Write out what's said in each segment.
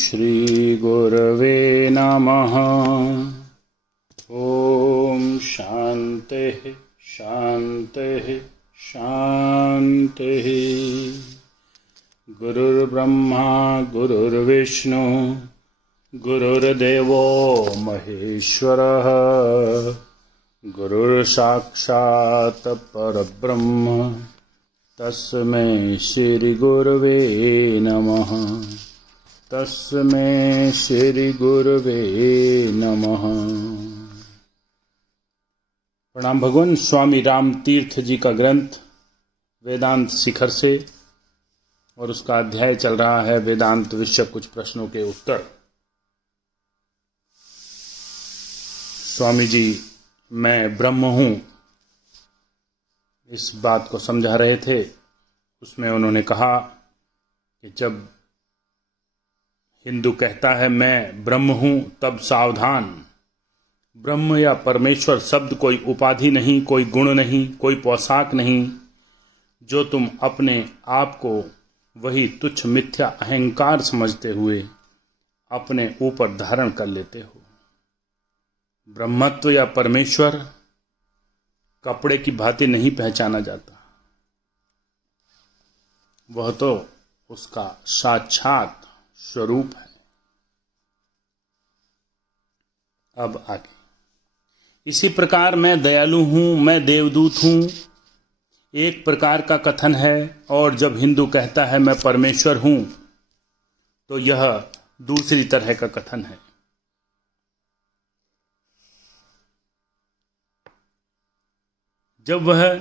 श्रीगुरवे नमः। ॐ शान्तिः शान्तिः शान्तिः। गुरुर्ब्रह्मा गुरुर्विष्णु गुरुर्देवो महेश्वरः गुरुर्साक्षात् परब्रह्म तस्मै श्रीगुरवे नमः। तस्मै श्रीगुरवे नमः। प्रणाम भगवान। स्वामी राम तीर्थ जी का ग्रंथ वेदांत शिखर से, और उसका अध्याय चल रहा है वेदांत विषय कुछ प्रश्नों के उत्तर। स्वामी जी मैं ब्रह्म हूं, इस बात को समझा रहे थे। उसमें उन्होंने कहा कि जब हिंदू कहता है मैं ब्रह्म हूं, तब सावधान। ब्रह्म या परमेश्वर शब्द कोई उपाधि नहीं, कोई गुण नहीं, कोई पोशाक नहीं जो तुम अपने आप को वही तुच्छ मिथ्या अहंकार समझते हुए अपने ऊपर धारण कर लेते हो। ब्रह्मत्व या परमेश्वर कपड़े की भांति नहीं पहचाना जाता, वह तो उसका साक्षात स्वरूप है। अब आगे, इसी प्रकार मैं दयालु हूं, मैं देवदूत हूं, एक प्रकार का कथन है। और जब हिंदू कहता है मैं परमेश्वर हूं, तो यह दूसरी तरह का कथन है। जब वह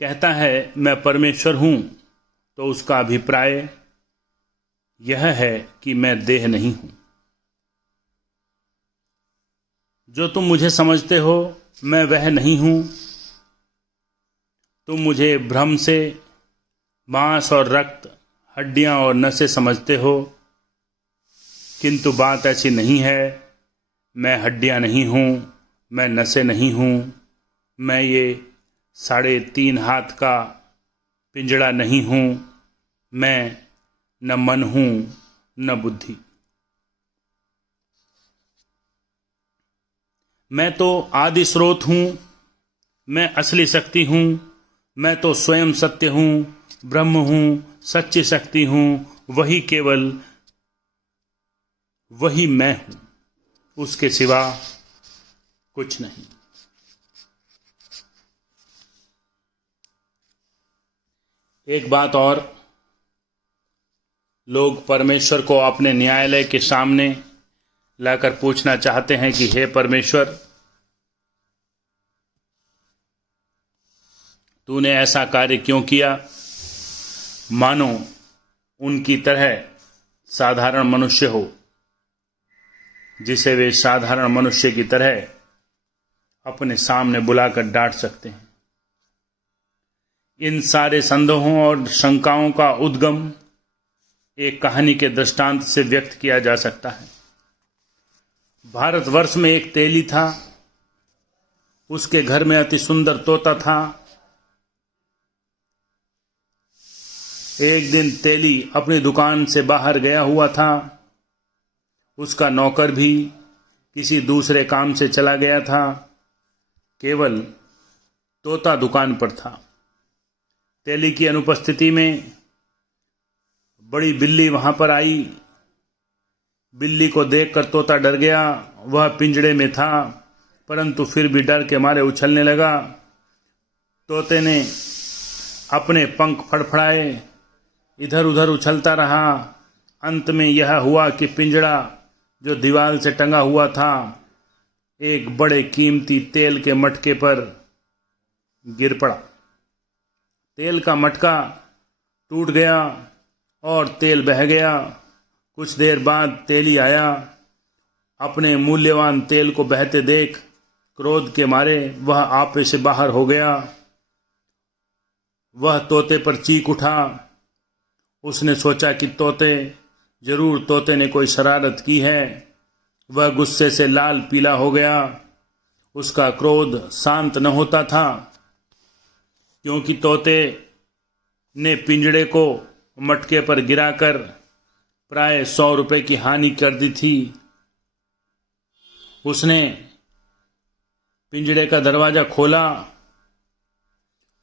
कहता है मैं परमेश्वर हूं, तो उसका अभिप्राय यह है कि मैं देह नहीं हूं। जो तुम मुझे समझते हो मैं वह नहीं हूं। तुम मुझे भ्रम से मांस और रक्त, हड्डियां और नसें समझते हो, किंतु बात ऐसी नहीं है। मैं हड्डियां नहीं हूं, मैं नसें नहीं हूं, मैं ये 3.5 हाथ का पिंजड़ा नहीं हूं, मैं न मन हूं न बुद्धि। मैं तो आदि स्रोत हूं, मैं असली शक्ति हूं, मैं तो स्वयं सत्य हूं, ब्रह्म हूं, सच्ची शक्ति हूं, वही केवल वही मैं हूं, उसके सिवा कुछ नहीं। एक बात और, लोग परमेश्वर को अपने न्यायालय के सामने लाकर पूछना चाहते हैं कि हे परमेश्वर, तूने ऐसा कार्य क्यों किया, मानो उनकी तरह साधारण मनुष्य हो, जिसे वे साधारण मनुष्य की तरह अपने सामने बुलाकर डांट सकते हैं। इन सारे संदेहों और शंकाओं का उद्गम एक कहानी के दृष्टांत से व्यक्त किया जा सकता है। भारतवर्ष में एक तेली था, उसके घर में अति सुंदर तोता था। एक दिन तेली अपनी दुकान से बाहर गया हुआ था। उसका नौकर भी किसी दूसरे काम से चला गया था, केवल तोता दुकान पर था। तेली की अनुपस्थिति में बड़ी बिल्ली वहां पर आई। बिल्ली को देखकर तोता डर गया। वह पिंजड़े में था, परंतु फिर भी डर के मारे उछलने लगा। तोते ने अपने पंख फड़फड़ाए, इधर उधर उछलता रहा। अंत में यह हुआ कि पिंजड़ा जो दीवार से टंगा हुआ था, एक बड़े कीमती तेल के मटके पर गिर पड़ा। तेल का मटका टूट गया और तेल बह गया। कुछ देर बाद तेली आया। अपने मूल्यवान तेल को बहते देख क्रोध के मारे वह आपे से बाहर हो गया। वह तोते पर चीख उठा। उसने सोचा कि तोते ने कोई शरारत की है। वह गुस्से से लाल पीला हो गया। उसका क्रोध शांत न होता था, क्योंकि तोते ने पिंजड़े को मटके पर गिराकर प्राय 100 रुपए की हानि कर दी थी। उसने पिंजड़े का दरवाजा खोला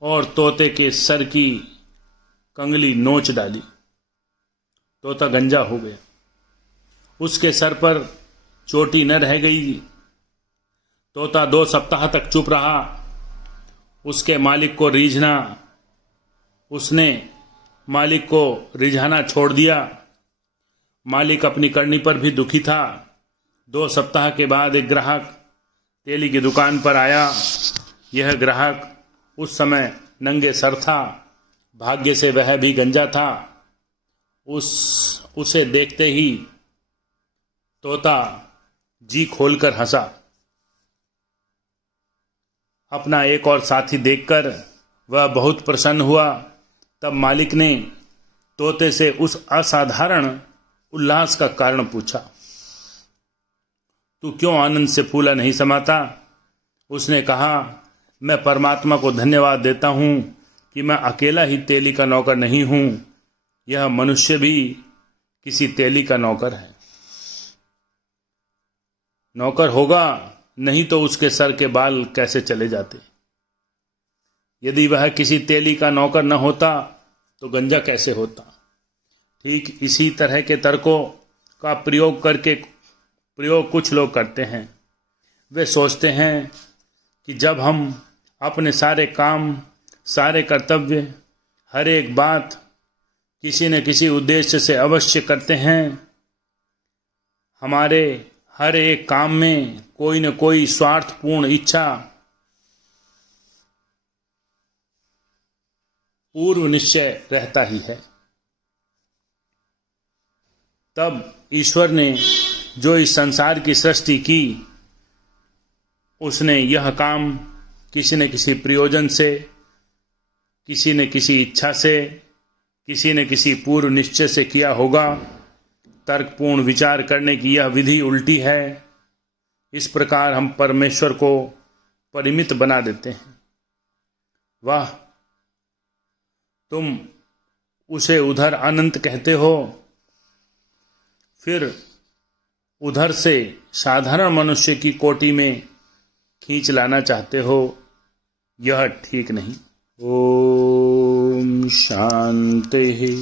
और तोते के सर की कंगली नोच डाली। तोता गंजा हो गया। उसके सर पर चोटी न रह गई। तोता 2 सप्ताह तक चुप रहा। उसके मालिक को रीझना, उसने मालिक को रिझाना छोड़ दिया। मालिक अपनी करनी पर भी दुखी था। 2 सप्ताह के बाद एक ग्राहक तेली की दुकान पर आया। यह ग्राहक उस समय नंगे सर था। भाग्य से वह भी गंजा था। उसे देखते ही तोता जी खोलकर हंसा। अपना एक और साथी देखकर वह बहुत प्रसन्न हुआ। तब मालिक ने तोते से उस असाधारण उल्लास का कारण पूछा। तू क्यों आनंद से फूला नहीं समाता? उसने कहा, मैं परमात्मा को धन्यवाद देता हूं कि मैं अकेला ही तेली का नौकर नहीं हूं। यह मनुष्य भी किसी तेली का नौकर है। नौकर होगा, नहीं तो उसके सर के बाल कैसे चले जाते। यदि वह किसी तेली का नौकर न होता तो गंजा कैसे होता। ठीक इसी तरह के तर्कों का प्रयोग कुछ लोग करते हैं। वे सोचते हैं कि जब हम अपने सारे काम, सारे कर्तव्य, हर एक बात किसी न किसी उद्देश्य से अवश्य करते हैं, हमारे हर एक काम में कोई न कोई स्वार्थपूर्ण इच्छा, पूर्व निश्चय रहता ही है। तब ईश्वर ने जो इस संसार की सृष्टि की, उसने यह काम किसी न किसी प्रयोजन से, किसी न किसी इच्छा से, किसी न किसी पूर्व निश्चय से किया होगा। तर्कपूर्ण विचार करने की यह विधि उल्टी है। इस प्रकार हम परमेश्वर को परिमित बना देते हैं। वाह, तुम उसे उधर अनंत कहते हो, फिर उधर से साधारण मनुष्य की कोटि में खींच लाना चाहते हो। यह ठीक नहीं। ओम शांति।